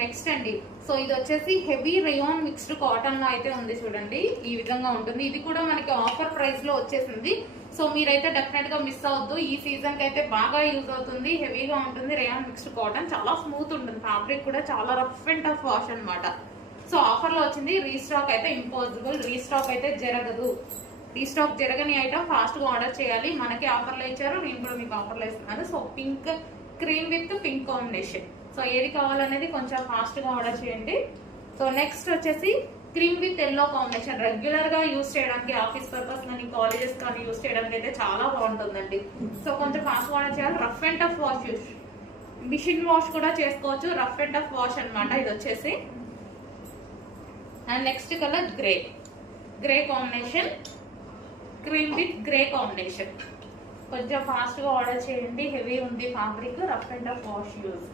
Next అండి, so ఇది వచ్చేసి హెవీ రేయాన్ మిక్స్డ్ కాటన్ లో అయితే ఉంది చూడండి. ఈ విధంగా ఉంటుంది. ఇది కూడా మనకి ఆఫర్ ప్రైస్ లో వచ్చేసింది. సో మీరైతే డెఫినెట్ గా మిస్ అవద్దు. ఈ సీజన్ కి అయితే బాగా యూజ్ అవుతుంది. హెవీగా ఉంటుంది. రేయాన్ మిక్స్డ్ కాటన్ చాలా స్మూత్ ఉంటుంది. ఫ్యాబ్రిక్ కూడా చాలా రఫ్ అండ్ టఫ్ వాష్ అనమాట. సో ఆఫర్ లో వచ్చింది. రీస్టాక్ అయితే ఇంపాసిబుల్. రీస్టాక్ అయితే జరగదు. రీస్టాక్ జరగని ఐటమ్ ఫాస్ట్ గా ఆర్డర్ చేయాలి. మనకి ఆఫర్లో ఇచ్చారు, నేను కూడా మీకు ఆఫర్లో ఇస్తున్నాను. So pink cream with pink combination. So ఏది కావాలనేది కొంచెం ఫాస్ట్ గా ఆర్డర్ చేయండి. సో నెక్స్ట్ వచ్చేసి cream with yellow combination. Regular గా యూస్ చేయడానికి, ఆఫీస్ పర్పస్ కానీ కాలేజెస్ కానీ యూస్ చేయడానికి అయితే చాలా బాగుంటుందండి. సో కొంచెం ఫాస్ట్ గా ఆర్డర్ చేయాలి. Rough and tough wash, machine wash కూడా చేసుకోవచ్చు. రఫ్ అండ్ టఫ్ వాష్ అనమాట ఇది వచ్చేసి. And next colour grey, grey combination, cream with grey combination. కొంచెం ఫాస్ట్ గా ఆర్డర్ చేయండి. హెవీ ఉంది fabric, rough and tough wash use.